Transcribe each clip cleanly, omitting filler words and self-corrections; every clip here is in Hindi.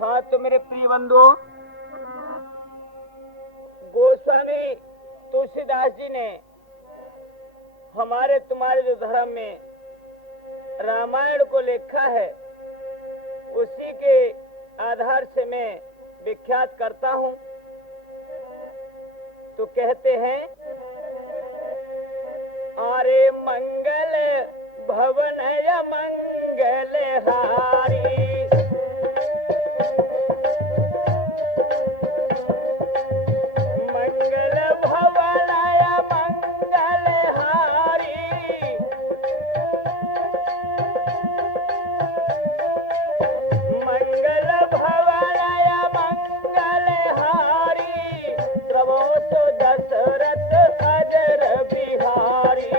हाँ तो मेरे प्रिय बंधु, गोस्वामी तुलसीदास जी ने हमारे तुम्हारे जो धर्म में रामायण को लिखा है, उसी के आधार से मैं विख्यात करता हूँ। तो कहते हैं, अरे मंगल भवन मंगल हारी, मंगल भवन मंगल हारी, मंगल भवन मंगल हारी, प्रभो तो दशरथ अजर बिहारी।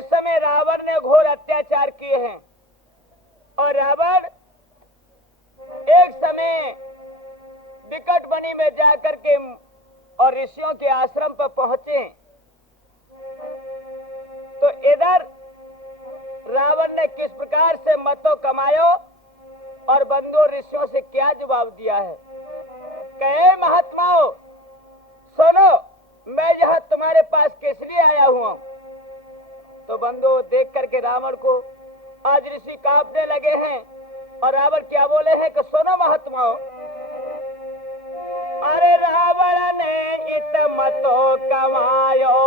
इस समय रावण ने घोर अत्याचार किए हैं और रावण एक समय विकट वनी में जाकर के और ऋषियों के आश्रम पर पहुंचे तो इधर रावण ने किस प्रकार से मतों कमायो और बंधु ऋषियों से क्या जवाब दिया है। कहे महात्माओं सुनो, मैं यहां तुम्हारे पास किस लिए आया हुआ। तो बंधु देख करके रावण को आज ऋषि कांपने लगे हैं और रावण क्या बोले हैं कि सुनो महात्माओं, अरे रावण ने इत मतो कमायो,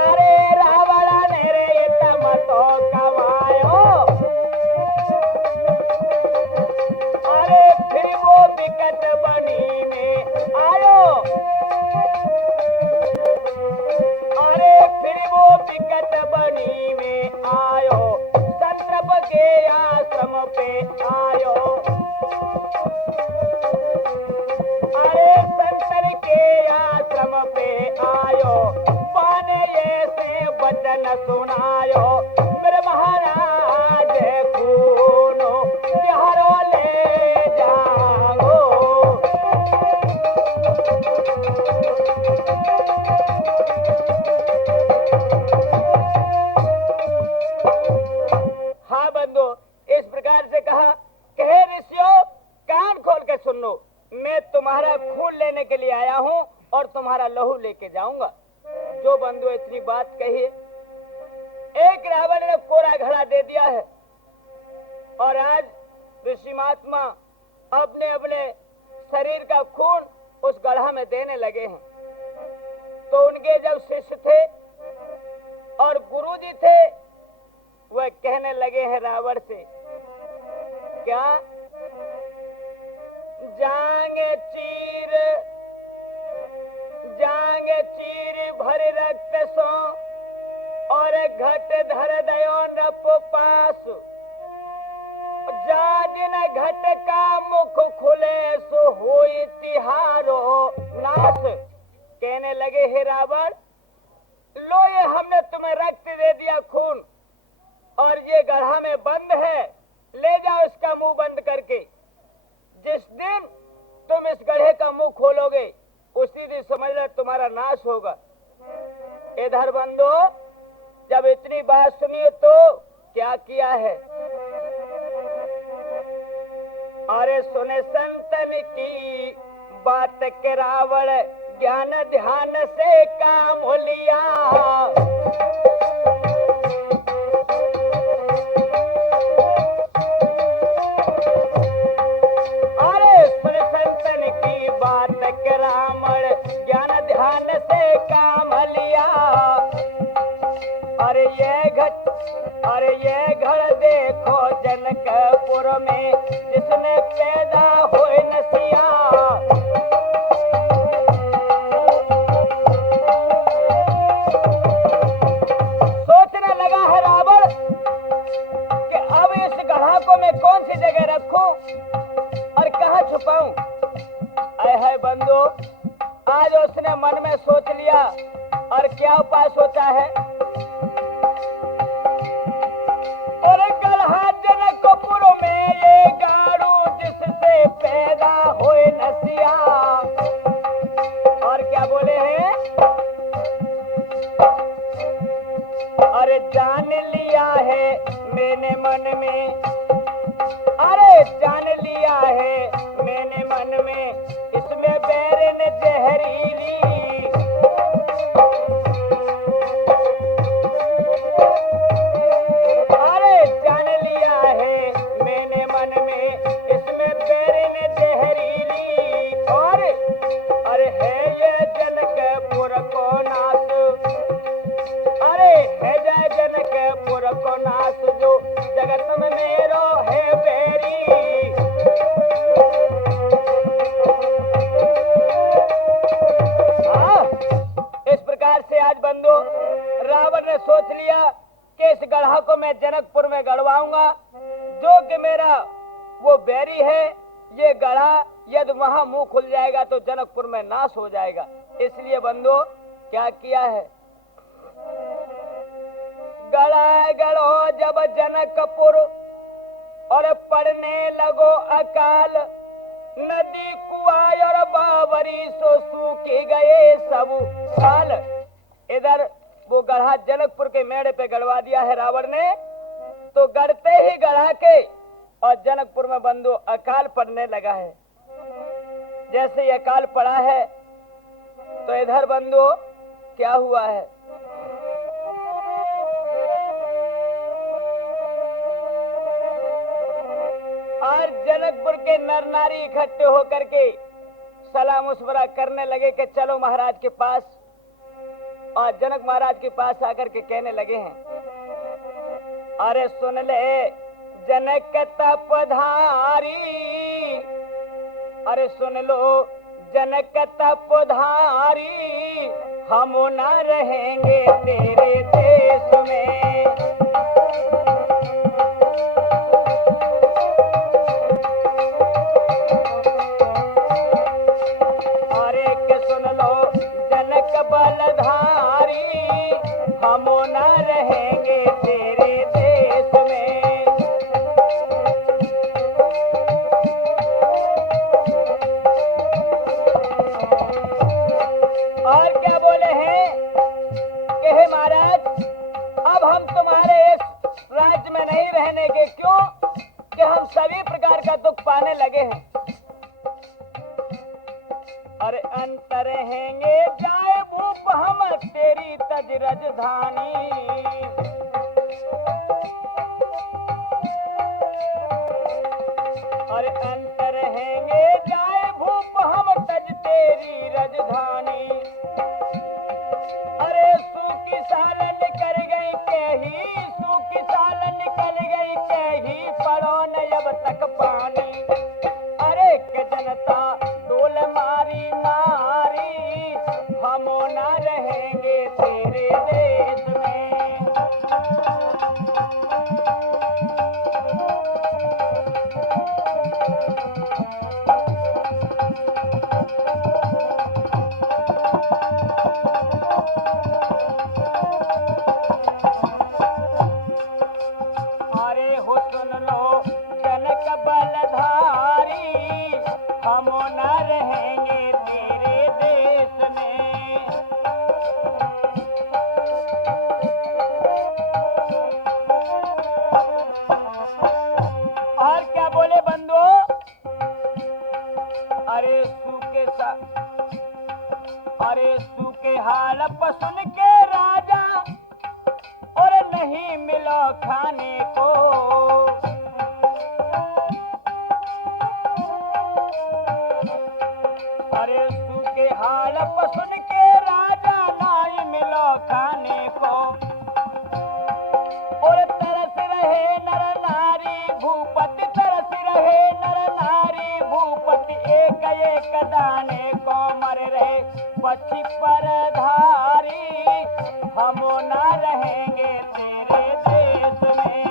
अरे रावण ने रे इत मतो कमायो, अरे फिर वो विकट बनी में आयो, अरे फिर वो विकट बनी में आयो, संतर्प के आश्रम पे आयो, अरे संतर के आश्रम पे आयो, पाने ये से वचन सुनायो, मेरे महाराज खूनो बिहारो ले जाओ। हाँ बंधु, इस प्रकार से कहा, कहे ऋषियों कान खोल के सुन लो, मैं तुम्हारा खून लेने के लिए आया हूँ और तुम्हारा लहू लेके जाऊंगा। जो बंधु इतनी बात कही, एक रावण ने कोरा घड़ा दे दिया है और आज ऋषि महात्मा अपने अपने शरीर का खून उस गढ़ा में देने लगे हैं। तो उनके जब शिष्य थे और गुरुजी थे, वह कहने लगे हैं रावण से, क्या जांगे चीर भर रक्त सो और घट धर दयो नप पास, जाजिन घट का मुख खुले सो होई तिहारो नाश। कहने लगे हे रावण, लो ये हमने तुम्हें रक्त दे दिया, खून, और ये गढ़ा में बंद है, ले जाओ इसका मुंह बंद करके। जिस दिन तुम इस गढ़े का मुंह खोलोगे उसी दिन समझ लो तुम्हारा नाश होगा। इधर बंधु जब इतनी बात सुनिए तो क्या किया है। अरे सुने संतन की बात के रावण ज्ञान ध्यान से काम लिया, अरे ये घर देखो जनकपुर में जिसने पैदा हुए नसिया, सोचने लगा है रावण कि अब इस गढ़ा को मैं कौन सी जगह रखूं और कहां छुपाऊं। है बंधु, आज उसने मन में सोच लिया और क्या उपाय सोचा है। जनकपुर में ये गाड़ू जिससे पैदा हुए नसिया, और क्या बोले हैं, अरे जान लिया है मैंने मन में, अरे जान लिया है मैंने मन में, इसमें बैरन जहरीली, सोच लिया कि इस गढ़ा को मैं जनकपुर में गढ़वाऊंगा, जो कि मेरा वो बैरी है। ये गढ़ा यदि वहां मुंह खुल जाएगा तो जनकपुर में नाश हो जाएगा। इसलिए बंधु क्या किया है? गड़ा गढ़ो जब जनकपुर और पड़ने लगो अकाल, नदी कुआ और बावरी सो सूखी गए सब साल। इधर वो गढ़ा जनकपुर के मेढ़े पे गड़वा दिया है रावण ने, तो गढ़ते ही गढ़ा के और जनकपुर में बंधु अकाल पड़ने लगा है। जैसे ही अकाल पड़ा है तो इधर बंधु क्या हुआ है? आज जनकपुर के नर नारी इकट्ठे होकर के सलाम मुशवरा करने लगे कि चलो महाराज के पास, और जनक महाराज के पास आकर के कहने लगे हैं, अरे सुन ले जनक तपधारी, अरे सुन लो जनक तपधारी, हम न रहेंगे तेरे देश में। अरे के सुन लो जनक बलधारी, हम न रहेंगे तेरे देश में। और क्या बोले हैं कि हे महाराज, अब हम तुम्हारे इस राज्य में नहीं रहने के, क्यों कि हम सभी प्रकार का दुख पाने लगे हैं। अरे अंत रहेंगे जाए भूप हम तेरी तज राजधानी, अरे अंत रहेंगे जाए भूप हम तज तेरी राजधानी। अरे सूखी साल निकल गई कही, सूखी साल निकल गई कही, पड़ो न अब तक पानी। अरे के जनता डोल मारी मारी, हम न रहेंगे तेरे देश में। अरे हो सुन लो जनक बलधारी, हम न रहेंगे तेरे देश में। और क्या बोले बंधु? अरे सूखे हाल पर सुन के राजा, और नहीं मिला खाने को। अरे सूखे हाल पर सुन के राजा, नहीं मिला खाने को। और तरस रहे नर नारी भूपति, तरस रहे नर नारी भूपति, एक एक दाने को मर रहे पक्षी परधारी, हम न रहेंगे तेरे देश में।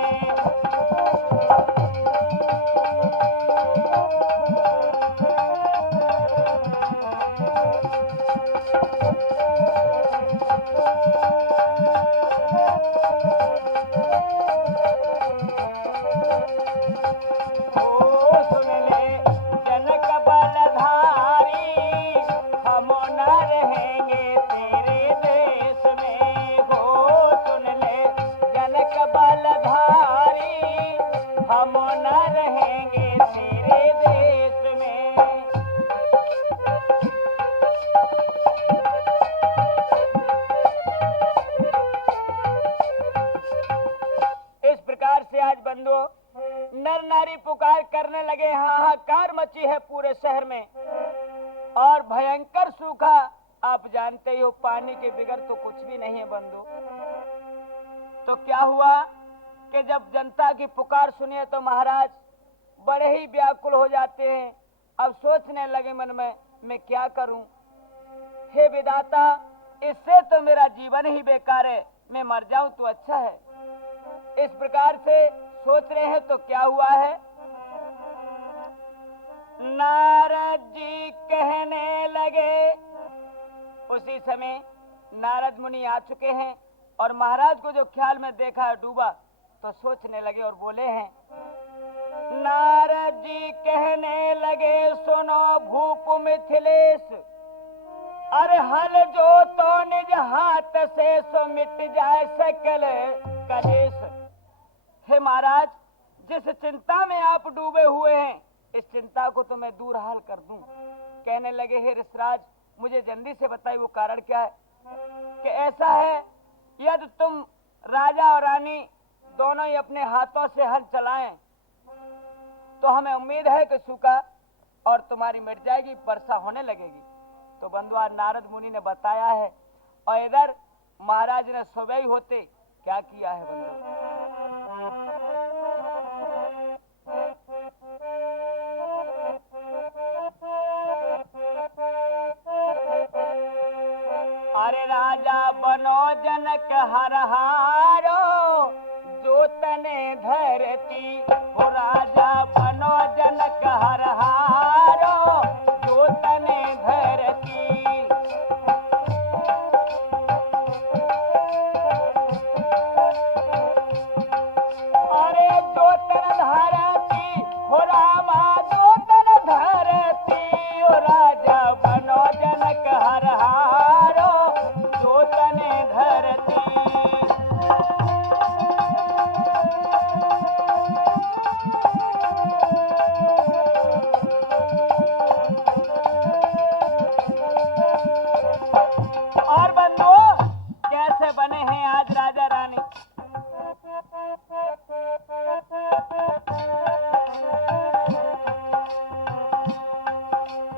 ओ सुन ले जनक बलधारी, हम न रहेंगे तेरे देश में। हो सुन ले जनक बलधारी, हम न रहेंगे तेरे देश में। इस प्रकार से आज बंधुओं नर नारी पुकार करने लगे, हाहाकार मची है पूरे शहर में, और भयंकर सूखा। आप जानते ही हो पानी के बिगर तो कुछ भी नहीं है बंधु। तो क्या हुआ कि जब जनता की पुकार सुनिए तो महाराज बड़े ही व्याकुल हो जाते हैं। अब सोचने लगे मन में, मैं क्या करूं? हे विधाता, इससे तो मेरा जीवन ही बेकार है, मैं मर जाऊं तो अच्छा है। इस प्रकार से सोच रहे हैं तो क्या हुआ है? नारद जी कहने लगे, उसी समय नारद मुनि आ चुके हैं और महाराज को जो ख्याल में देखा डूबा तो सोचने लगे और बोले हैं, नारद जी कहने लगे, सुनो भूप मिथिलेश, अरे हल जो तो निज हाथ से सो मिट जाए सकल कलेश। हे महाराज, जिस चिंता में आप डूबे हुए हैं इस चिंता को तो मैं दूर हाल कर दूं। कहने लगे, हे ऋषराज, मुझे जल्दी से बताइए वो कारण क्या है। कि ऐसा है, यदि तुम राजा और रानी दोनों ही अपने हाथों से हल चलाएं तो हमें उम्मीद है कि सूखा और तुम्हारी मिट जाएगी, वर्षा होने लगेगी। तो बंधुआ नारद मुनि ने बताया है और इधर महाराज ने सुबह ही होते क्या किया है बंधुआ। अरे राजा बनो जनक हर हारो, जो तने धरती, हो राजा बनो जनक हर हारो, जो तने धरती। अरे जो तन धरती, हो रामा जो तन धरती, हो राजा बनो जनक हर हारो, जो तने धरती। और बंधुओं, कैसे बने हैं आज राजा रानी।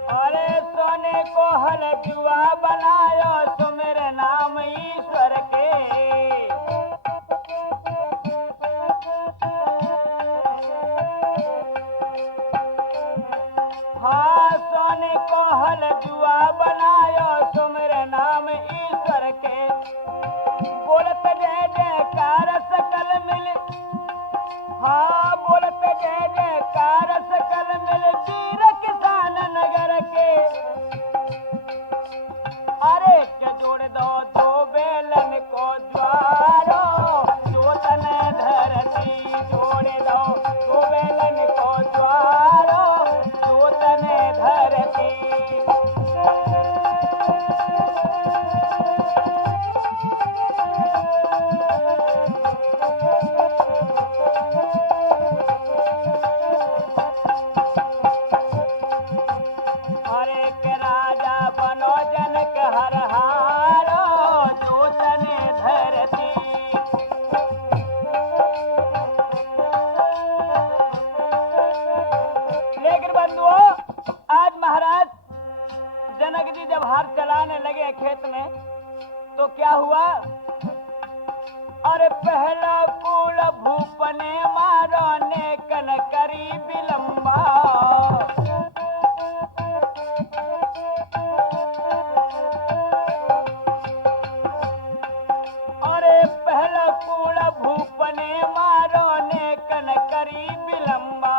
अरे सोने को हल जुआ बनायो, सुमिर नाम ईश्वर के। हाँ, सोने को हल जुआ बनायो, सुमिर नाम ईश्वर के। बोलत जय जयकार सकल मिल, हाँ बोलत जय जयकार सकल मिल, वीर किसान नगर के। अरे के जोड़ दो दो बेलन को ज्वारो, जो तने धरती, जोड़ दो दो बेलन को ज्वारो, जो तने धरती। अरे के राजा बनो जनक हर हारो, जो तने धरती। लेकिन बंधुओं, आज महाराज जनक जी जब हाथ चलाने लगे खेत में तो क्या हुआ। अरे पहला कुल भूप ने मारो, ने कन करी विलंबा। अरे पहला कुल भूप ने मारो, ने कन करी विलंबा।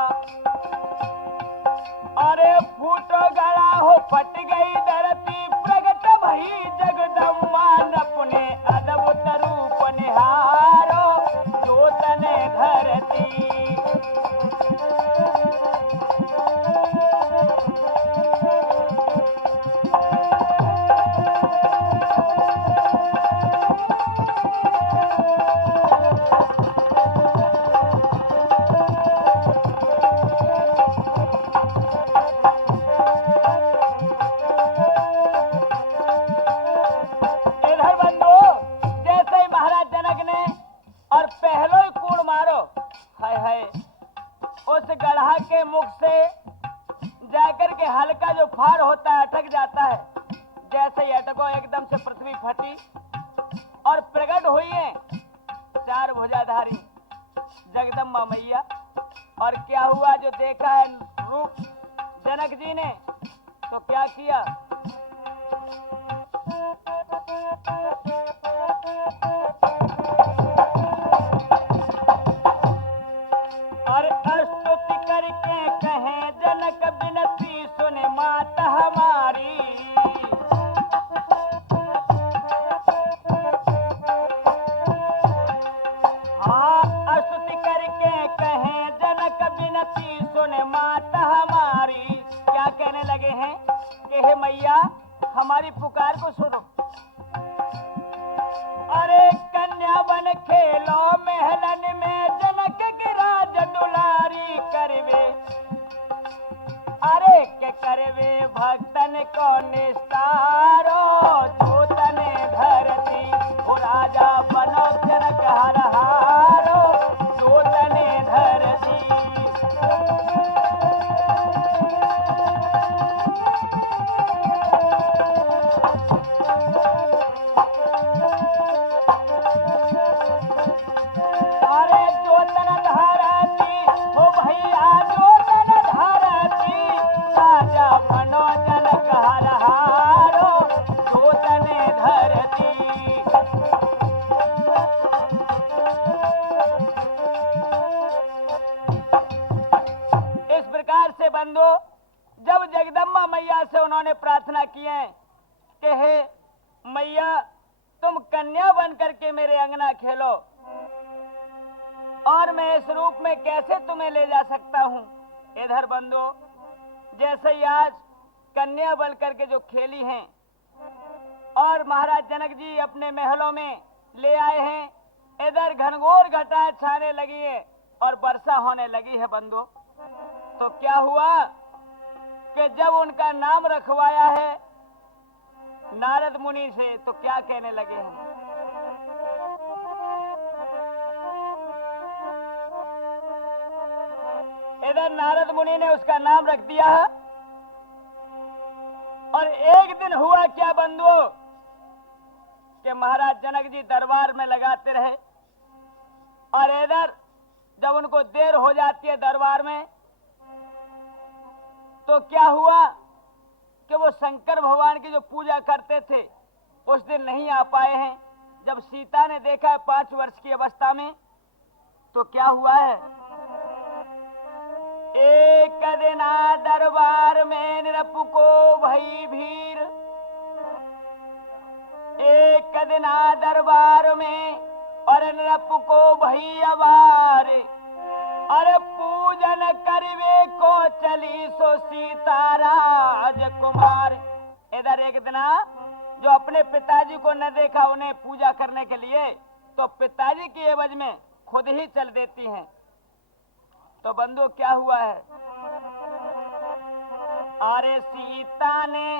अरे फूटो गला हो फट गई धरती, प्रगट भई जगदम्बा। अपने अद्भुत रूप निहारो, जो तने धरती। इधर बंधुओं, जैसे ही महाराज जनक ने और पहलो ही कूड़ मारो, हाय हाय, उस गढ़ा के मुख से जाकर के हल्का जो फाड़ होता है अटक जाता है। जैसे ही अटको एकदम से पृथ्वी फटी और प्रकट हुई है चार भुजाधारी जगदम्बा मैया। और क्या हुआ जो देखा है रूप जनक जी ने तो क्या किया। और स्तुति करके कहे जनक बिनती सुने माता हमारी। हमारी पुकार को सुनो। अरे कन्या बन खेलो महलन में, जनक की राज दुलारी करवे। अरे के करवे भक्तन को निस्तारो, दूतने धरती ओ राजा बनो जनक हर हारो, दूतने धरती। अरे जोतन धरती हो भैया जोतन धरती, राजा बनो जनक हर हारो, जोतने धरती। इस प्रकार से बंधु जब जगदम्बा मैया से उन्होंने प्रार्थना की है कि हे मैया तुम कन्या बन करके मेरे अंगना खेलो, और मैं इस रूप में कैसे तुम्हें ले जा सकता हूं। इधर बंधु जैसे ही आज कन्या बन करके जो खेली हैं और महाराज जनक जी अपने महलों में ले आए हैं, इधर घनघोर घटाएं छाने लगी है और वर्षा होने लगी है बंधु। तो क्या हुआ कि जब उनका नाम रखवाया है नारद मुनि से, तो क्या कहने लगे हैं। इधर नारद मुनि ने उसका नाम रख दिया है, और एक दिन हुआ क्या बंधुओं कि महाराज जनक जी दरबार में लगाते रहे, और इधर जब उनको देर हो जाती है दरबार में, तो क्या हुआ कि वो शंकर भगवान की जो पूजा करते थे उस दिन नहीं आ पाए हैं। जब सीता ने देखा 5 वर्ष की अवस्था में, तो क्या हुआ है, एक दिन दरबार में नृप को भई भीड़, एक दिन दरबार में और नृप को भई अवार, अरे पूजन करवे को चली सो सीता राजकुमार। इधर एक दिन जो अपने पिताजी को न देखा उन्हें पूजा करने के लिए, तो पिताजी की एवज में खुद ही चल देती हैं। तो बंधु क्या हुआ है, अरे सीता ने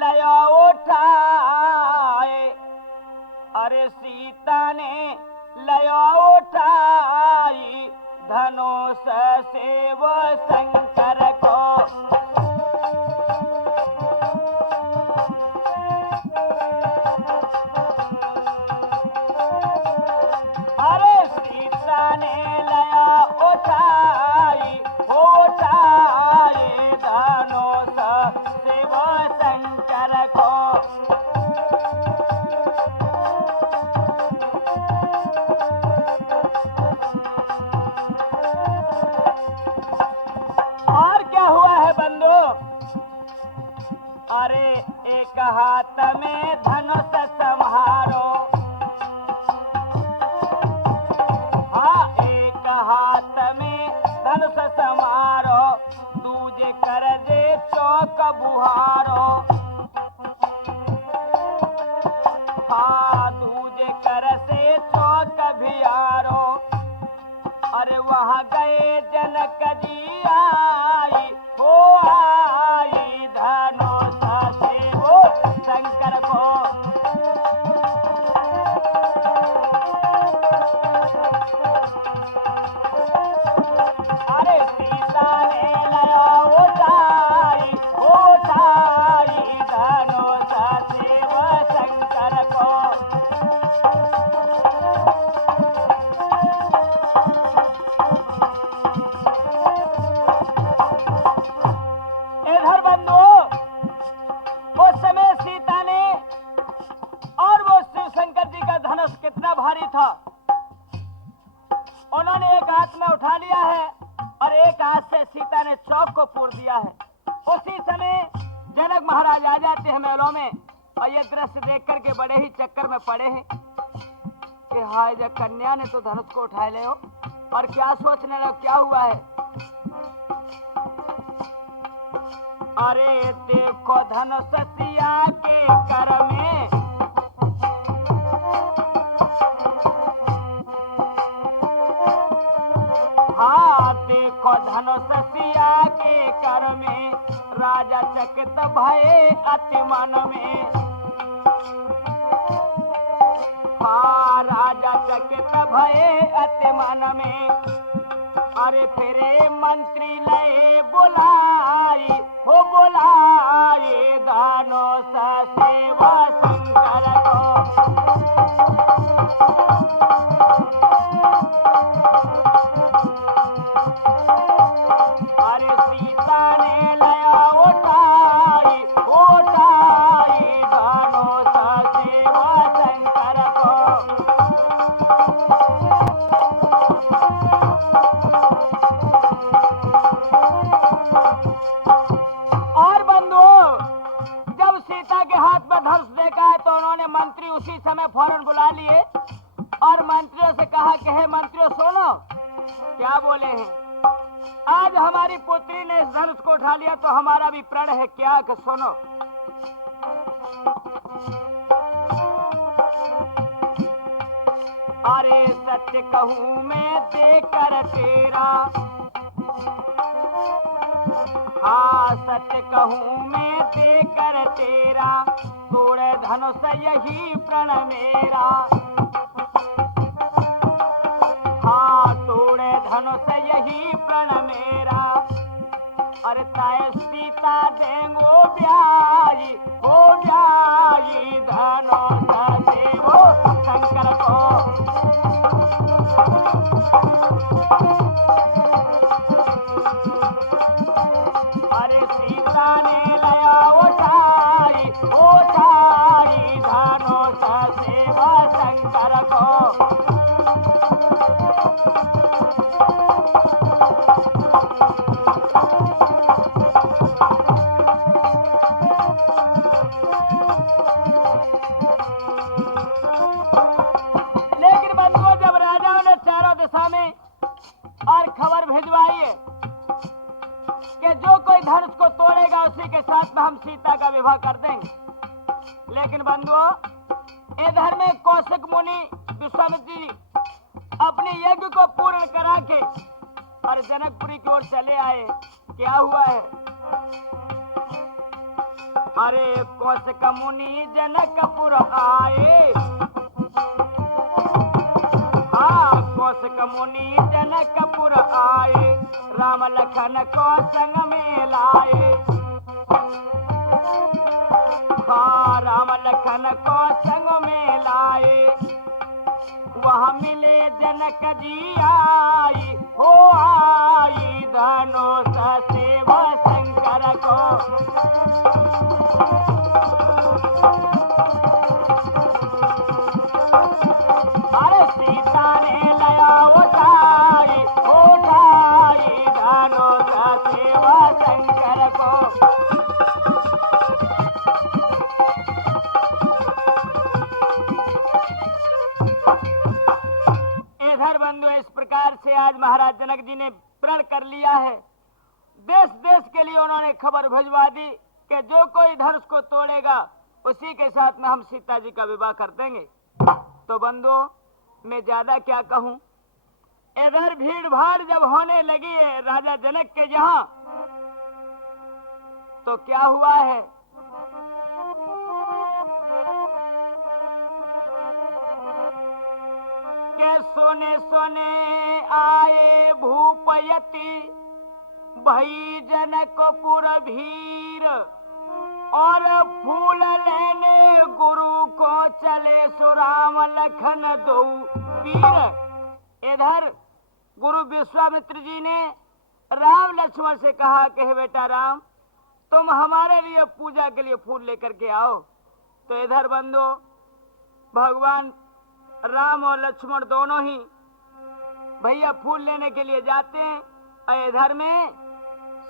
लया उठाए, अरे सीता ने लया उठाई, धनुष से वो शंकर को। अरे सीता ने लया उठाई, उठाई धनुष से वो शंकर को। अरे एक हाथ में धनुष संहारो, हाँ एक हाथ में धनुष संहारो, दूजे कर दे चौक बुहारो, हाँ दूजे कर से चौक भियारो। अरे वहाँ गए जनक जी आई, हो आई धनुष से वो शंकर को। अरे सीता ने लया उठाई, उठाई धनुष से वो शंकर को। इधर बंधु उस समय सीता ने और वो शिव शंकर जी का धनुष कितना भारी था, उन्होंने एक हाथ में उठा लिया है और एक हाथ से सीता ने चौक को फोड़ दिया है। उसी समय जनक महाराज आ जाते हैं महलों में, और ये दृश्य देख करके बड़े ही चक्कर में पड़े हैं कि हाय जब कन्या ने तो धनुष को उठा ले हो, और क्या सोचने लगे क्या हुआ है। अरे देखो धनुष सिया के कर में, हाँ देखो धनुष सिया के कर में, राजा चकित भये अति मन में। हाँ राजा चकित भये अति मन में। अरे फिरे मंत्री लए बुलाई, हो बुलाए धनुष सेवा शंकर को। अरे सीता ने लया उठाई, उठाई धनुष सेवा शंकर को। और बंधुओं, जब सीता के हाथ में धनुष देखा है तो उन्होंने मंत्री उसी समय फौरन बुला लिए और मंत्रियों से कहा कि हे मंत्रियों सुनो, क्या बोले हैं, आज हमारी पुत्री ने इस धनुष को उठा लिया तो हमारा भी प्रण है क्या, कि सुनो। अरे सत्य कहूं मैं देकर तेरा, हाँ सत्य कहूं मैं देकर तेरा, तोड़े धनुष यही प्रण मेरा। हाँ तोड़े धनुष यही प्रण मेरा। अरे ताए सीता देंगो ब्याई, हो ब्याई धनुष देवो शंकर को। अरे सीता ने लया उठाई, उठाई धनुष सेवा शंकर को। लेकिन बंधुओं, जब राजाओं ने चारों दिशा में और खबर भिजवाई है कि जो कोई धनुष को तोड़ेगा उसी के साथ में हम सीता का विवाह कर देंगे, लेकिन बंधुओं इधर में कौशिक मुनि विश्वामित्र जी अपने यज्ञ को पूर्ण करा के और जनकपुरी की ओर चले आए। क्या हुआ है, अरे कौशिक मुनि जनकपुर आए, हाँ कौशिक मुनि जनकपुर आए, राम लखन को संग में लाए। हाँ राम लखन को संग में लाए, वहाँ मिले जनक जी आई, हो आई धनुष सेवा शंकर को। अरे सीता ने लया उठाई, उठाई धनुष सेवा शंकर को। इधर बंधु इस प्रकार से आज महाराज जनक जी ने प्रण कर लिया है। देश देश के लिए उन्होंने खबर भिजवा दी कि जो कोई धनुष को तोड़ेगा उसी के साथ में हम सीता जी का विवाह कर देंगे। तो बंधुओं मैं ज्यादा क्या कहूं, इधर भीड़ भाड़ जब होने लगी है राजा जनक के जहां, तो क्या हुआ है, के सोने सोने आए भूपयति, भई जनकपुर भीर, और फूल लेने गुरु को चले सुराम लखन दो वीर। इधर गुरु विश्वामित्र जी ने राम लक्ष्मण से कहा कि हे बेटा राम, तुम हमारे लिए पूजा के लिए फूल लेकर के आओ। तो इधर बंधु भगवान राम और लक्ष्मण दोनों ही भैया फूल लेने के लिए जाते हैं, और इधर में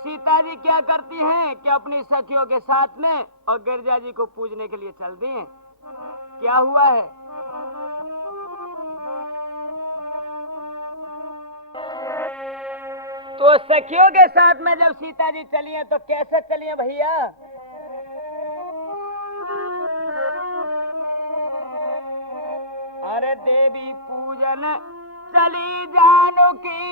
सीता जी क्या करती हैं कि अपनी सखियों के साथ में और गिरजा जी को पूजने के लिए चलती हैं। क्या हुआ है, तो सखियों के साथ में जब सीता जी चली हैं तो कैसे चली हैं भैया? अरे देवी पूजन चली जानकी,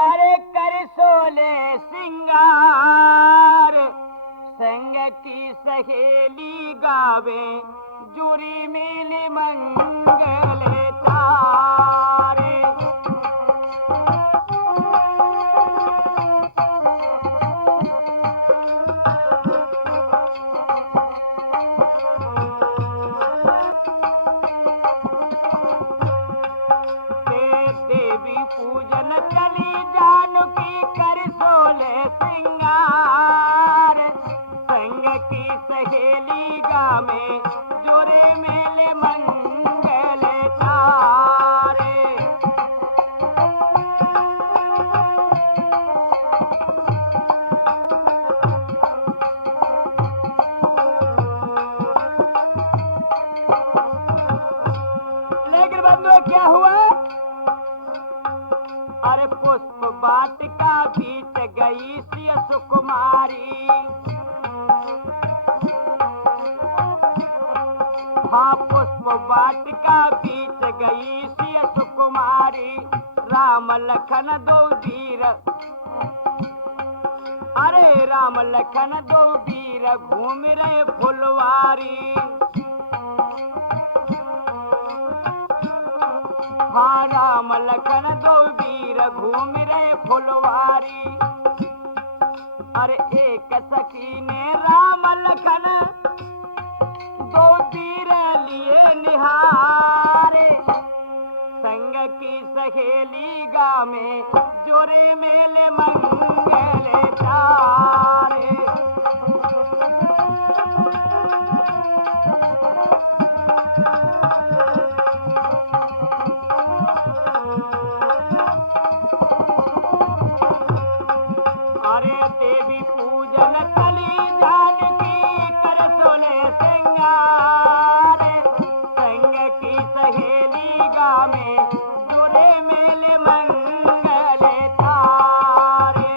अरे कर सोले सिंगार, संग की सहेली गावे जुरी मिली मंगल तारे। देवी पूजन चली जानकी, कर सोले सिंगार, संग की सहेली गावे जोरे मेले मंगल तारे। लेकिन बंधुओं क्या हुआ? अरे पुष्प वाटिका बीत गई सिय सुकुमारी, हाँ पुष्प वाटिका बीत गई सिय सुकुमारी। राम लखन दो वीर, अरे राम लखन दो वीर घूम रहे फुलवारी, हाँ राम लखन दो वीर घूम रहे फुलवारी। अरे एक सखी ने राम लखन दो वीर लिए निहारे, संग की सहेली गावे जोरे मेले मंगल तारे। अरे देवी पूजन चली जानकी, कर सोले सिंगार, संग की सहेली गावे जुरे मेले मंगल तारे।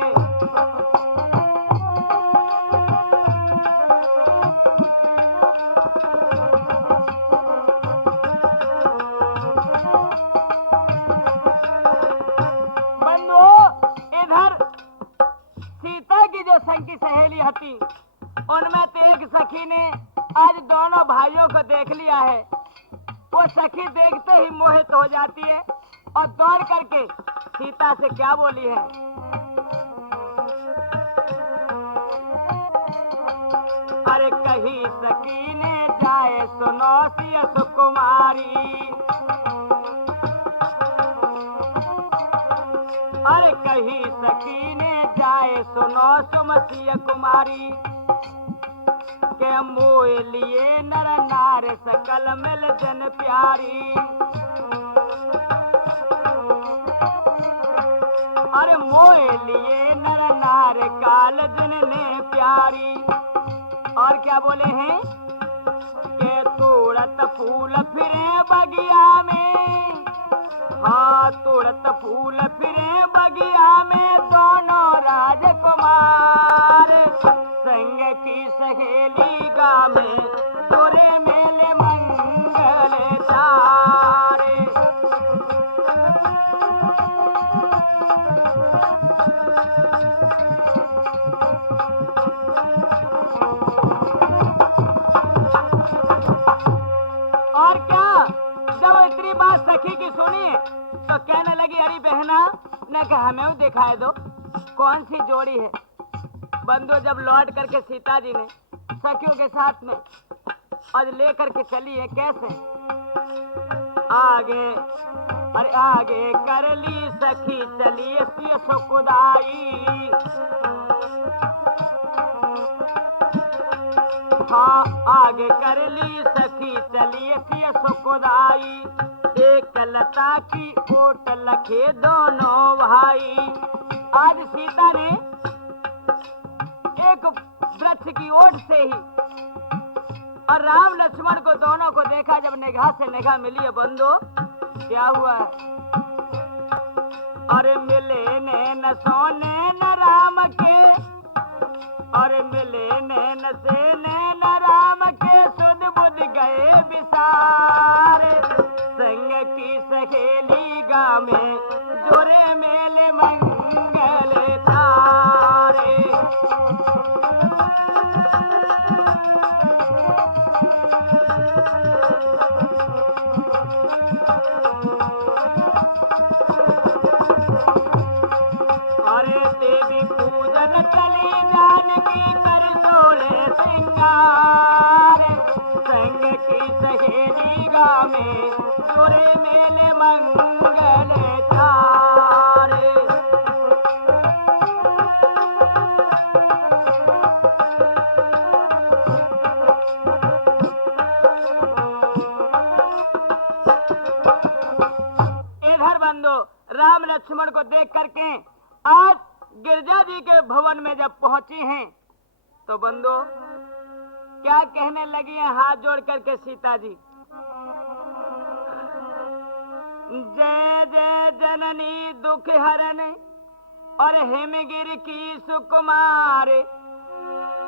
बंधुओं, इधर सीता की जो संग की सहेली हती, उनमें तो एक सखी ने आज दोनों भाइयों को देख लिया है। वो सखी देखते ही मोहित हो जाती है और दौड़ करके सीता से क्या बोली है? अरे कही सखी ने जाए सुनो सिय सुकुमारी, अरे कही सखी ने जाए सुनो सुमसिय कुमारी, के मोह लिए नर नार सकल मिल जन प्यारी। अरे मोह लिए नर नार काल दिन ने प्यारी। और क्या बोले हैं? के तोड़त फूल फिरे बगिया में, हाँ तोड़त फूल फिरे बगिया में दोनों राजकुमार, संग की सहेली गावे जोरे मेले मंगल तारे। और क्या, जब इतनी बात सखी की सुनी तो कहने लगी, अरे बहना न कि हमें दिखाए दो कौन सी जोड़ी है। बंधु जब लौट करके सीता जी ने सखियों के साथ में आज लेकर के चली है, कैसे आगे, अरे आगे कर ली सखी चली सिय सुकुदाई, हाँ आगे कर ली सखी चली सिय सुकुदाई। एक लता की ओट लखे दोनों भाई। आज सीता ने एक वृक्ष की ओट से ही और राम लक्ष्मण को दोनों को देखा। जब निगाह से निगाह मिली है बंधु, क्या हुआ? और मिले नैन सोने न राम के, और मिले नैन से नैन राम के, सुध बुध गए विसार। संग की सहेली गामे जोरे मेले मंगल तारे। अरे देवी पूजन चले जानकी कर सोले सिंगार। संग की सहेली गामे जोरे मेले मंगल तारे। इधर बंदो राम लक्ष्मण को देख करके आज गिरजा जी के भवन में जब पहुंची हैं तो बंदो क्या कहने लगी हैं हाथ जोड़ करके सीता जी। जय जय जननी दुख हरण और हिमगिर की सुकुमार।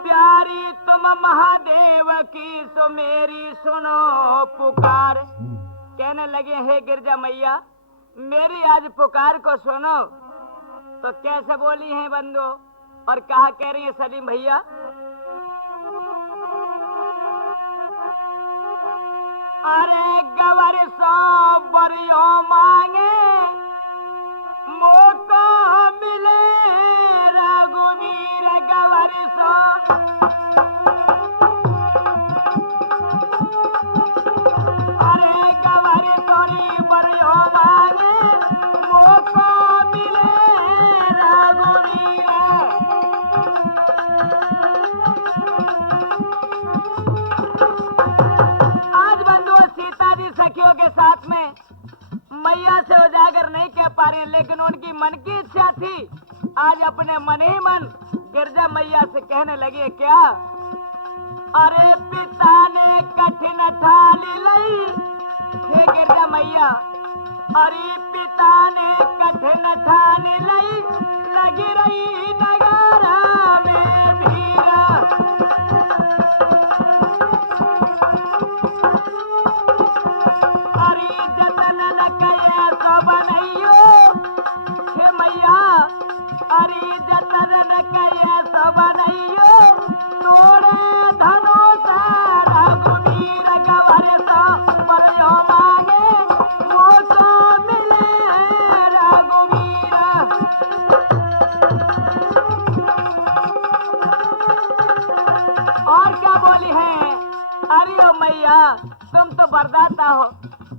प्यारी तुम महादेव की सो मेरी सुनो पुकार। कहने लगे हे गिरजा मैया मेरी आज पुकार को सुनो। तो कैसे बोली हैं बंदो और कहा कह रही है सलीम भैया। अरे गवर सो बरियो मांगे मौका मिले रघुवीर। गवर सो अरे गवर तोरी बरियो मांगे मौका मिले रघुवीर। आज बंधुओं सीता जी सखियों के साथ में मैया से उजागर नहीं कह पा रहे, लेकिन उनकी मन की इच्छा थी आज अपने मन ही मन गिरजा मैया से कहने लगे क्या। अरे पिता ने कठिन थाली लई हे गिरजा मैया। अरे पिता ने कठिन थाली लई लगी रही नगारा में भीरा। अरे जतन न कया सो बनैयो हे मैया। अरे जतन न कया सो बनैयो तोड़े धनुष रघुवीर। गवर सो बरियो मांगे मौका मिले रघुवीर। और क्या बोली है। अरे ओ मैया तुम तो बरदाता हो,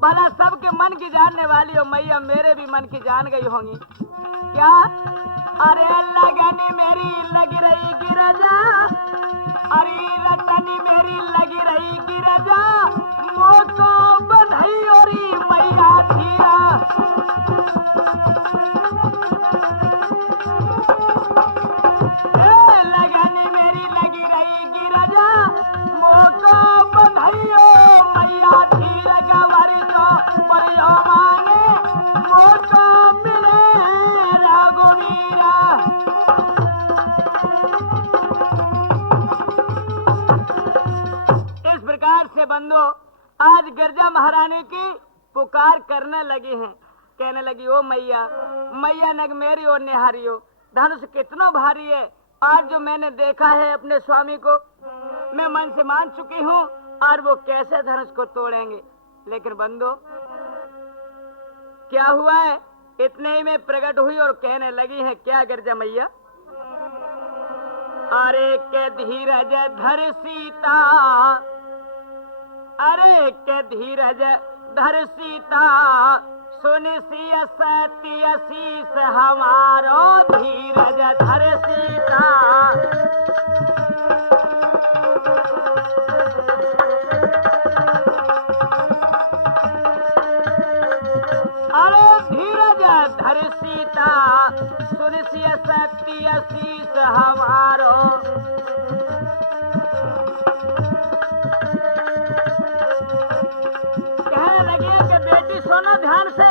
भला सबके मन की जानने वाली हो मैया, मेरे भी मन की जान गई होंगी क्या। अरे लगन मेरी लगी रही गिरजा। अरे रतन मेरी लगी रही गिरजा। मोको बधाई और मैया धीरा। लगन मेरी लगी रही गिरजा। मोको बधाई ओ मैया धीरा। गवर सो बरियो मांगे मोको मिले रघुवीरा। इस प्रकार से बंधु आज गिरजा महारानी की पुकार करने लगी हैं। कहने लगी ओ मैया मैया नग मेरी ओर निहारियो। धनुष कितना भारी है। आज जो मैंने देखा है अपने स्वामी को मैं मन से मान चुकी हूँ और वो कैसे धनुष को तोड़ेंगे। लेकिन बंधु क्या हुआ है इतने ही में प्रकट हुई और कहने लगी है क्या गिरजा मैया। अरे के धीरज धर सीता। अरे के धीरज धर सीता। सुन सिय सत्य शीस हमारो धीरज धर सीता। अरे धीरज धर सीता। सुन सिय सत्य शीस हमारो। कहने लगे कि बेटी सुनो ध्यान से।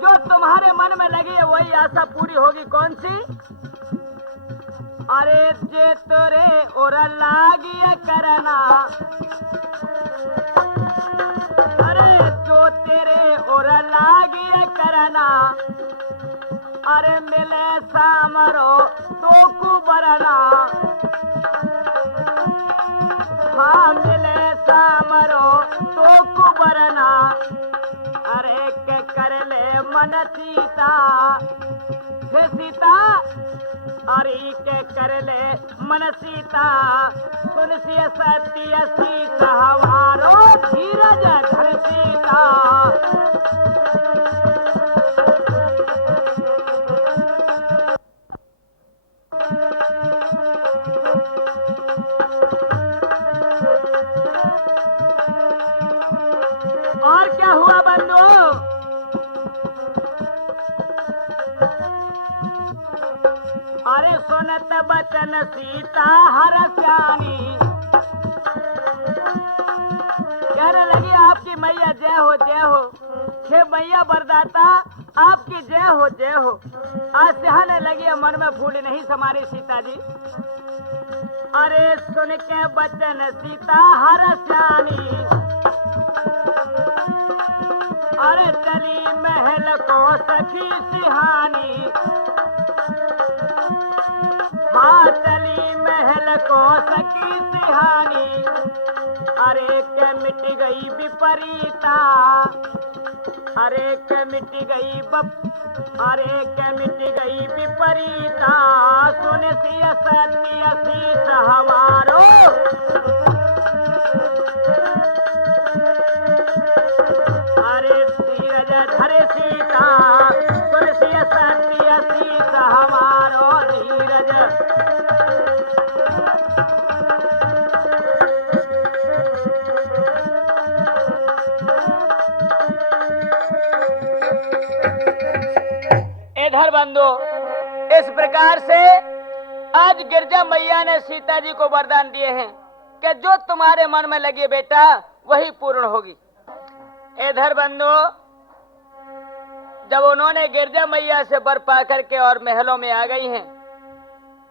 जो जो तुम्हारे मन में लगी है वही आशा पूरी होगी। कौन सी? अरे जे तोरे और लागी करना, अरे जो तेरे और लागी करना, अरे मिले सामरो तो कुबरना, हाँ मिले सामरो तो कुबरना, अरे के कर ले मन सीता, हे सीता, अरे के कर ले मन सीता, सुन सी सत्य सीता हमारो धीरज धर सीता। और क्या हुआ बंधु? अरे सुनत बचन सीता हर श्यामी, कहने लगी आपकी मैया जय हो जय हो, हे मैया वरदाता आपकी जय हो जय हो। आज सहने लगी मन में फूल नहीं समारी सीता जी। अरे सुन के बचन सीता हर श्यामी, अरे चली महल को सखी सिहानी, हाँ चली महल को सखी सिहानी, अरे के मिट गई विपरीता, अरे के मिट गई अरे के मिट गई विपरीता, सुन सिया सत्य सीता हमारो, अरे धीरज धरे सीता, सुन सिया सत्य सीता हमारो धीरज। इधर बंधु इस प्रकार से आज गिरजा मैया ने सीता जी को वरदान दिए हैं कि जो तुम्हारे मन में लगे बेटा वही पूर्ण होगी। इधर बंधु जब उन्होंने गिरजा मैया से वर पा करके और महलों में आ गई हैं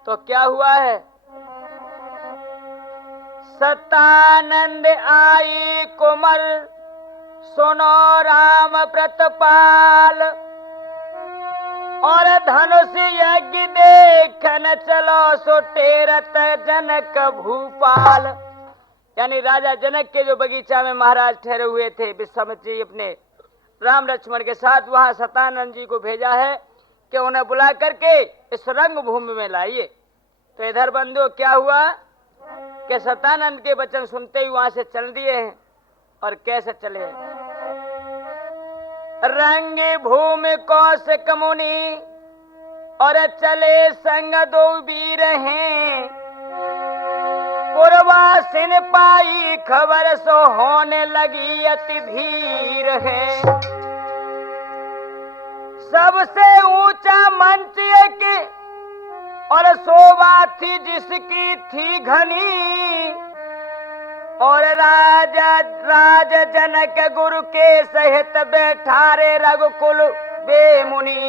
तो क्या हुआ है? सतानंद आई कुमर सुनो राम प्रतपाल, और धनुष यज्ञ देखन चलो सो टेरत जनक भूपाल। यानी राजा जनक के जो बगीचा में महाराज ठहरे हुए थे विश्वामित्र जी अपने राम लक्ष्मण के साथ, वहां सतानंद जी को भेजा है कि उन्हें बुला करके इस रंग भूमि में लाइए। तो इधर बंधु क्या हुआ कि सतानंद के वचन सुनते ही वहां से चल दिए हैं। और कैसे चले हैं? रंग भूमि कौशिक मुनि और चले संग दो वीर हैं, पूर्वासिन पाई खबर सो होने लगी अति धीर है। सबसे ऊंचा मंच एक और शोभा थी जिसकी थी घनी, और राज जनक गुरु के सहित बैठारे रघुकुल वे मुनि।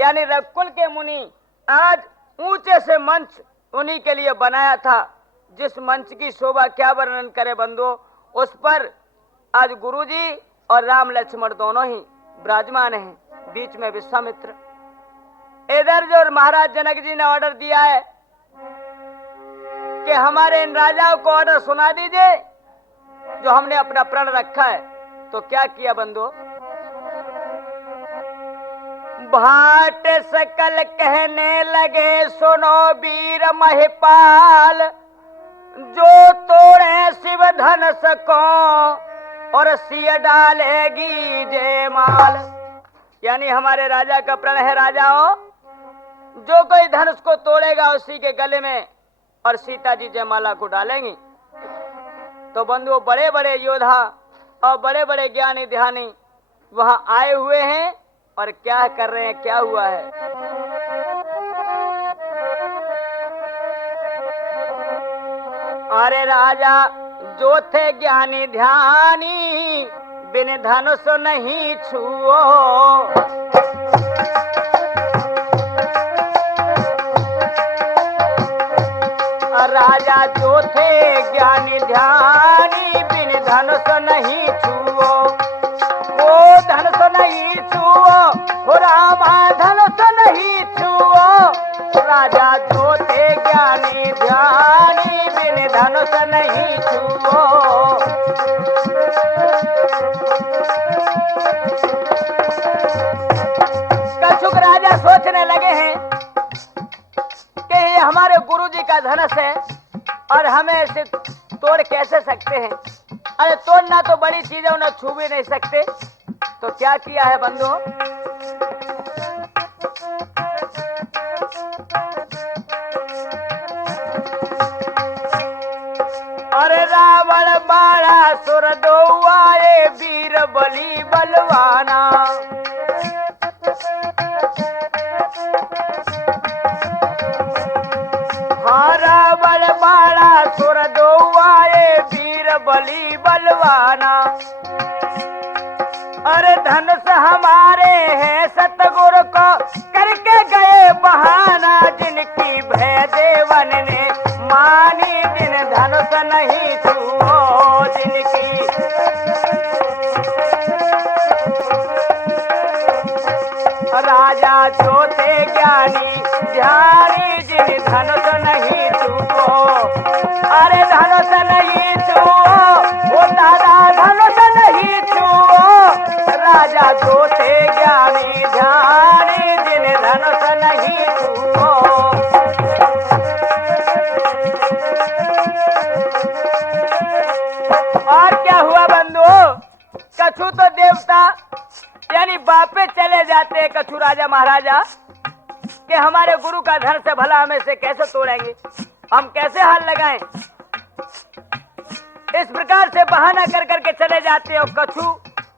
यानी रघुकुल के मुनि आज ऊंचे से मंच उन्हीं के लिए बनाया था, जिस मंच की शोभा क्या वर्णन करे बंधु। उस पर आज गुरुजी और राम लक्ष्मण दोनों ही विराजमान हैं, बीच में विश्वामित्र। इधर जो महाराज जनक जी ने ऑर्डर दिया है कि हमारे इन राजाओं को ऑर्डर सुना दीजिए जो हमने अपना प्रण रखा है। तो क्या किया बंधु? भाट सकल कहने लगे सुनो वीर महिपाल, जो तोड़े शिव धनुष को और सिय डालेगी जयमाल। यानी हमारे राजा का प्रण है, राजाओं जो कोई धनुष को तोड़ेगा उसी के गले में और सीता जी जयमाला को डालेंगी। तो बंधुओं बड़े बड़े योद्धा और बड़े बड़े ज्ञानी ध्यानी वहां आए हुए हैं और क्या कर रहे हैं, क्या हुआ है? अरे राजा जो थे ज्ञानी ध्यानी बिन धनुष नहीं छुओ। राजा जो थे ज्ञानी ध्यानी बिन धनुष नहीं छुओ। वो धनुष नहीं छुओ, हो रामा धनुष नहीं छुओ। राजा जो थे ज्ञानी ध्यानी बिन धनुष नहीं छुओ। कछुक राजा सोचने लगे हैं कि ये हमारे गुरुजी का धनुष है और हमें इसे तोड़ कैसे सकते हैं। अरे तोड़ना तो बड़ी चीज है, उन्हें छू भी नहीं सकते। तो क्या किया है बंधुओं, अरे रावण बाड़ा सुर दो आए वीर बली बलवाना। हाँ रावण बाड़ा सुर दो आए वीर बली बलवाना। अरे धनुष हमारे हैं सतगुरु को करके गए बहाना। जिनकी भय देवन ने मानी जिन धनुष नहीं छुओ। जिनकी राजा जो थे ज्ञानी ध्यानी जिन धनुष नहीं छुओ। अरे धनुष नहीं छुओ, वो दादा धनुष नहीं छुओ। राजा जो थे ज्ञानी ध्यानी जिन धनुष नहीं छुओ। और क्या हुआ बंधुओं, कछु तो देवता यानी बापे चले जाते हैं कछु राजा महाराजा कि हमारे गुरु का धन से भला हमें से कैसे तोड़ेंगे, हम कैसे हाल लगाएं। इस प्रकार से बहाना कर करके चले जाते हैं। और कछु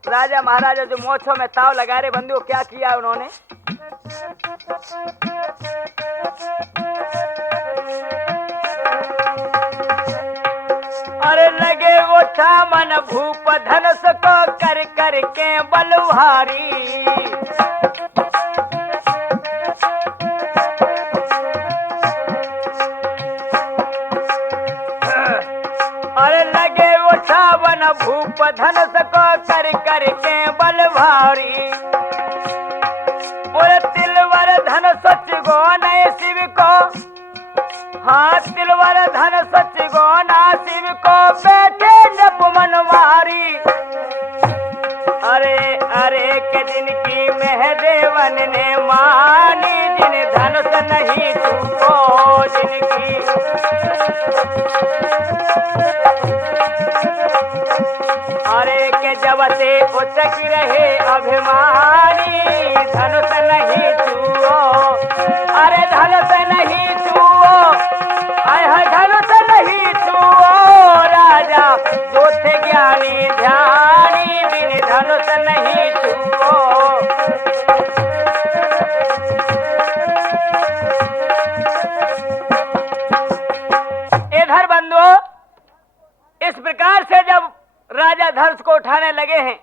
राजा महाराजा जो मोछों में ताव लगा रहे बंधुओं, क्या किया उन्होंने, अरे लगे वो मन भूप धनुष को कर कर के बलवारी। अरे लगे वो मन भूप धनुष को कर कर के बलवारी। और तिलवर धन सच गो नए शिव को, हाँ तिलवर धन सच गो ना शिव को बैठे जप मनवारी। अरे अरे के दिन की महदेवन ने मानी जिन धनुष नहीं छुओ। जिनकी अरे के जब से उचक रहे अभिमानी धनुष नहीं छुओ। अरे धनुष नहीं छुओ, अरे धनुष नहीं छुओ। राजा जो थे ज्ञानी ध्यानी बिन धनुष नहीं छुओ। इधर बंधुओं, इस प्रकार से जब राजा धनुष को उठाने लगे हैं,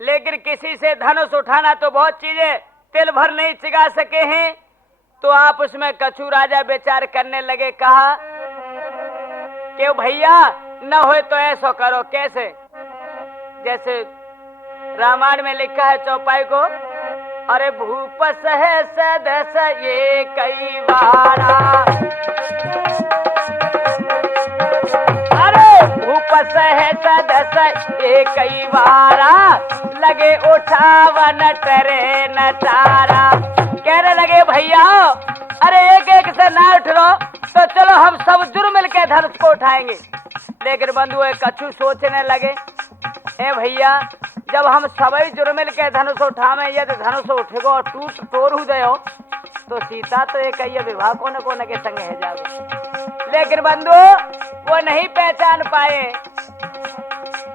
लेकिन किसी से धनुष उठाना तो बहुत चीजें तिल भर नहीं चिगा सके हैं। तो आप उसमें कछु राजा विचार करने लगे, कहा कि भैया न हो तो ऐसा करो। कैसे, जैसे रामायण में लिखा है चौपाई को, अरे भूप सह सदस ये कई बारा। अरे भूप सह सदस ये कई बारा लगे उठावन टरे न तारा। कहने लगे भैया अरे एक एक से ना उठ लो तो चलो हम सब जुड़ मिल के धनुष को उठाएंगे। लेकिन बंधु कछु सोचने लगे, ए भैया जब हम सभी जुड़ मिल के धनुष उठावे, यदि धनुष उठेगो और टूट तोड़ दो तो सीता तो एक विवाह कोने कोने के संग है जाओ। लेकिन बंधु वो नहीं पहचान पाए।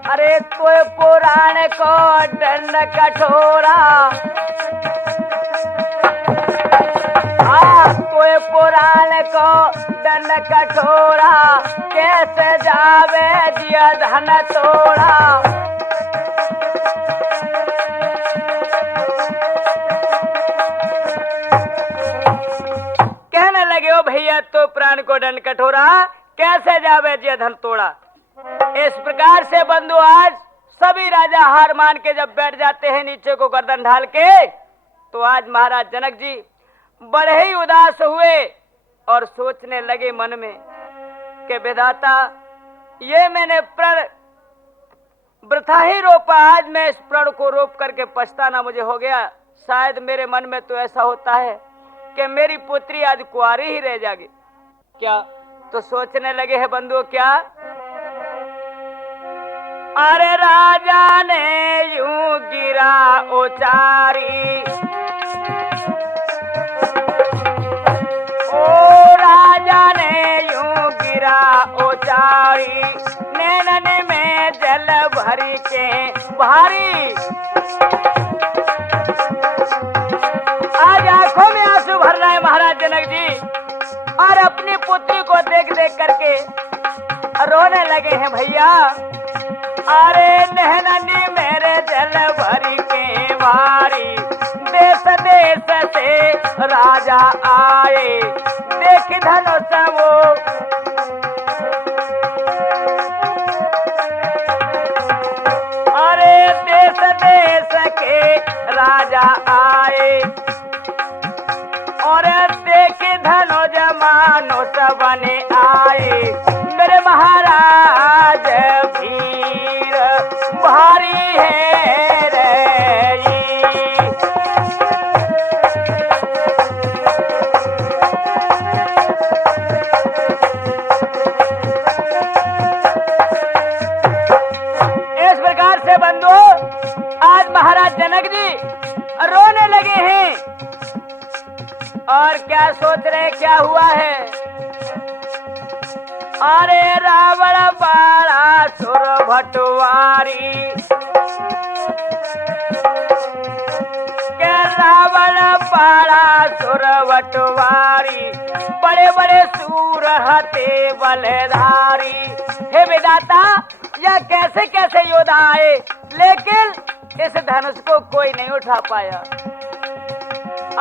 अरे तो पुराण को दंड कठोरा, तो पुराण को दंड कठोरा कैसे जावे जिया धन तोड़ा। को दंड कठोरा, कैसे जावे जे धन तोड़ा। इस प्रकार से बंधु आज सभी राजा हार मान के जब बैठ जाते हैं नीचे को गर्दन ढाल के, तो आज महाराज जनक जी बड़े ही उदास हुए और सोचने लगे मन में कि विधाता, ये मैंने प्रण वृथा ही रोपा, आज मैं इस प्रण को रोप करके पछताना मुझे हो गया। शायद मेरे मन में तो ऐसा होता है कि मेरी पुत्री आज कुंवारी ही रह जाएगी क्या। तो सोचने लगे हैं बंधुओं क्या, अरे राजा ने यूं गिरा उचारी, ओ राजा ने यूं गिरा उचारी, नैनन में जल भरी के भारी, आज आंखों में आंसू भर रहा है महाराज जनक जी, और अपनी पुत्री को देख देख करके रोने लगे हैं भैया। अरे नैननी मेरे जल भरी के भारी, देश देश से राजा आए, देख धनुष वो, अरे देश देश के राजा आए, और देख धनुष मानुष बने आए, मेरे महाराज वीर भारी है रे। इस प्रकार से बंधु आज महाराज जनक जी रोने लगे हैं और क्या सोच रहे क्या हुआ है। अरे रावण बाड़ा सुर भटवारी, के रावण बाड़ा सुर भटवारी, बड़े बड़े सूर हते बलधारी। हे विधाता, यह कैसे कैसे योद्धा आए, लेकिन इस धनुष को कोई नहीं उठा पाया।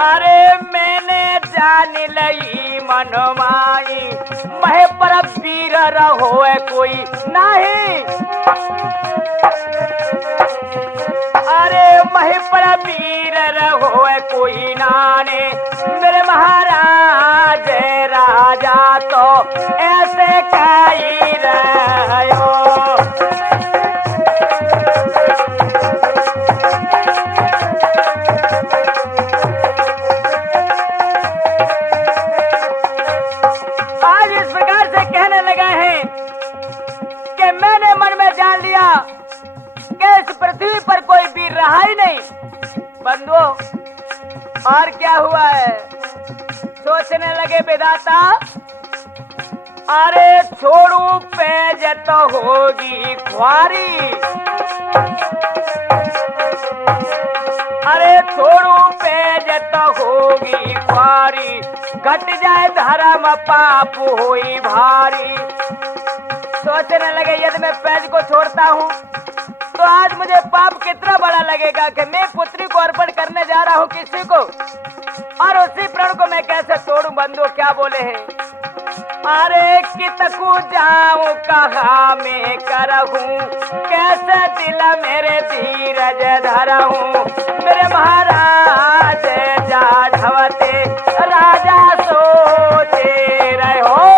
अरे मैंने जान लई मनमाई, महे पर वीर रहो कोई नहीं, अरे महे पर वीर रहो कोई नाने, मेरे महाराज राजा तो ऐसे काई रहो। इस पृथ्वी पर कोई वीर रहा ही नहीं। बंधुओं, और क्या हुआ है, सोचने लगे विधाता, अरे छोड़ू पेज तो होगी ख्वारी, अरे छोड़ू पेज तो होगी ख्वारी, घट जाए धर्म पाप होई भारी। सोचने लगे यदि मैं पेज को छोड़ता हूँ तो आज मुझे पाप कितना बड़ा लगेगा कि मैं पुत्री को अर्पण करने जा रहा हूँ किसी को, और उसी प्रण को मैं कैसे तोड़ूं। बंधु क्या बोले हैं, अरे कितकू जाऊं कहाँ मैं करहूं, कैसे दिल मेरे धीरज धरहूं, मेरे महाराज जाढ़वते राजा सोचे रहो।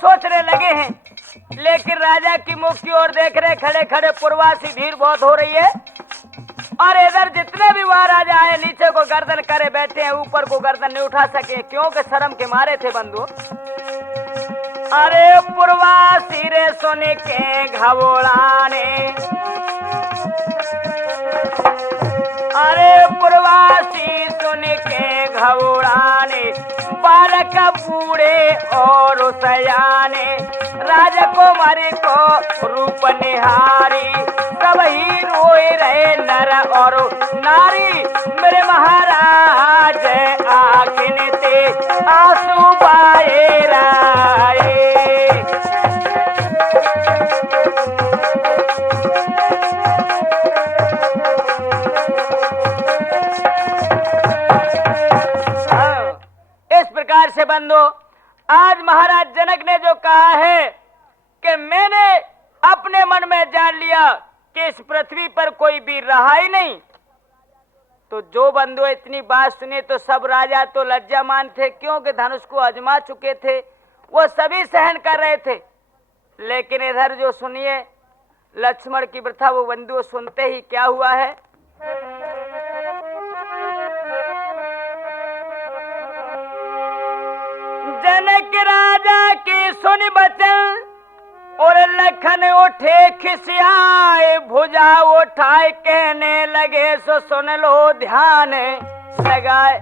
सोचने लगे हैं, लेकिन राजा की मुख की ओर देख रहे खड़े खड़े पुरवासी, भीड़ बहुत हो रही है, और इधर जितने भी वहां राजा आए नीचे को गर्दन करे बैठे हैं, ऊपर को गर्दन नहीं उठा सके क्योंकि शर्म के मारे थे। बंधु, अरे पुरवासी रे सुन के घबराने, अरे पुरवासी सुन के घबराने, बालक बूढ़े और सयाने, राजकुमारी को रूप निहारी, सब ही रोए रहे नर और नारी, मेरे महाराज आखिन ते आंसू बहाए रहे। बंधु, आज महाराज जनक ने जो कहा है कि मैंने अपने मन में जान लिया कि इस पृथ्वी पर कोई वीर रहा ही नहीं, तो जो बंधु इतनी बात सुने तो सब राजा तो लज्जामान थे, क्योंकि धनुष को आजमा चुके थे, वो सभी सहन कर रहे थे। लेकिन इधर जो सुनिए लक्ष्मण की वृथा, वो बंधु सुनते ही क्या हुआ है, जनक राजा की सुन बचन और लखन उठे खिसियाए, भुजा उठाए कहने लगे सो सुन लो ध्यान लगाए।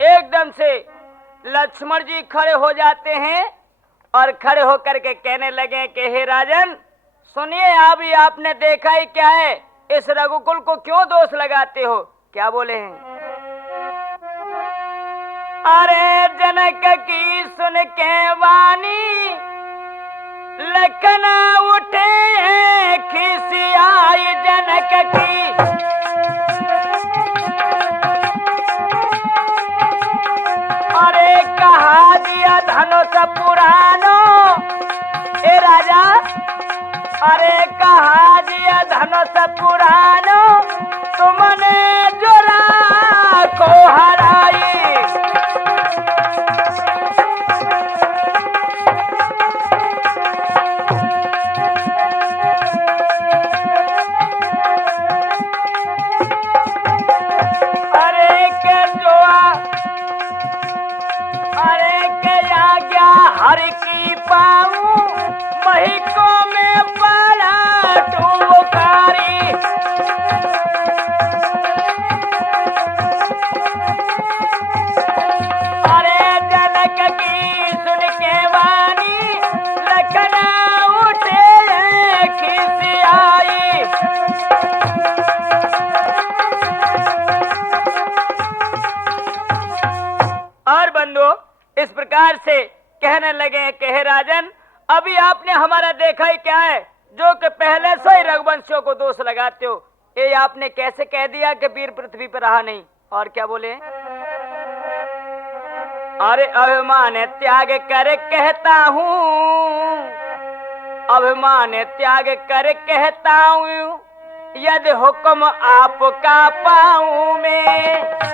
एकदम से लक्ष्मण जी खड़े हो जाते हैं और खड़े होकर के कहने लगे कि हे राजन सुनिए, अभी आपने देखा ही क्या है, इस रघुकुल को क्यों दोष लगाते हो? क्या बोले हैं? अरे जनक की सुन के वाणी लखन उठे खिसियाई, जनक की अरे कहा दिया धनुष पुरानो, ए राजा अरे कहा दिया धनुष पुरानो, तुमने जोरा को हराई। हरि की पाऊं महिकों में पड़ा टूकारी, अरे जनक की सुन के वाणी लखन उठे खिसियाई। और बंधु इस प्रकार से कहने लगे कि हे राजन, अभी आपने हमारा देखा ही क्या है, जो कि पहले से ही रघुवंशियों को दोष लगाते हो। ये आपने कैसे कह दिया कि वीर पृथ्वी पर रहा नहीं? और क्या बोले? अरे अभिमान त्याग कर कहता हूँ, अभिमान त्याग कर कहता हूँ, यदि हुक्म आपका पाऊं मैं।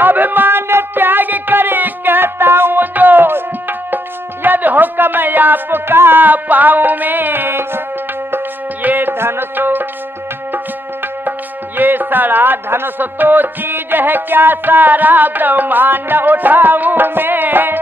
अभिमान त्याग करे कहता हूँ, जो यदि हुक्म आपका पाऊं मैं। ये धनुष ये सारा धनुष तो चीज है क्या, सारा ब्रह्मांड उठाऊं मैं।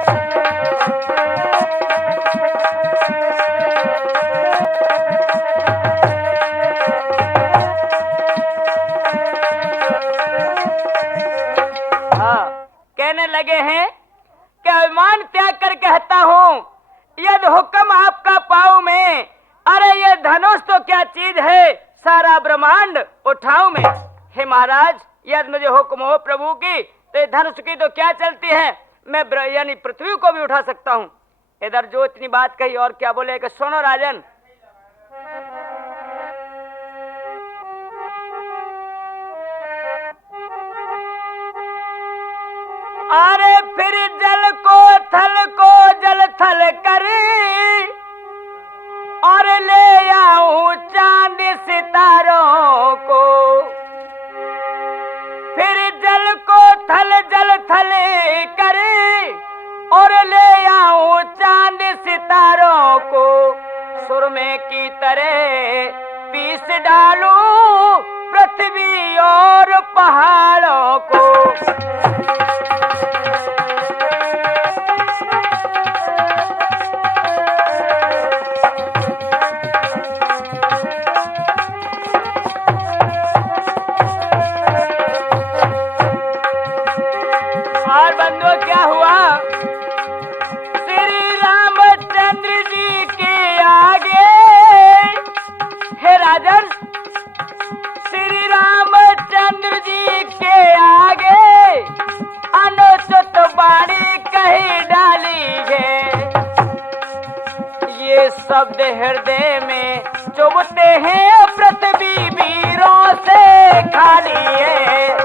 कहने लगे हैं कि अभिमान त्याग कर कहता हूँ, यदि हुक्म आपका पाऊं मैं। अरे ये धनुष तो क्या चीज है, सारा ब्रह्मांड उठाऊं मैं। हे महाराज, यदि मुझे हुक्म हो प्रभु की, तो धनुष की तो क्या चलती है, मैं यानी पृथ्वी को भी उठा सकता हूँ। इधर जो इतनी बात कही और क्या बोले कि सुनो राजन, अरे फिर जल को जल थल करे और ले आऊं चांद सितारों को। फिर जल को जल थल करे और ले आऊं चांद सितारों को। सुरमे की तरह पीस डालूं पृथ्वी और पहाड़ों को। और बंधुओं क्या हुआ, श्री रामचंद्र जी के आगे, हे राजन, श्री रामचंद्र जी के आगे अनुचित वाणी कही डाली है। ये शब्द हृदय में चुभते हैं पृथ्वी वीरों से खा लिए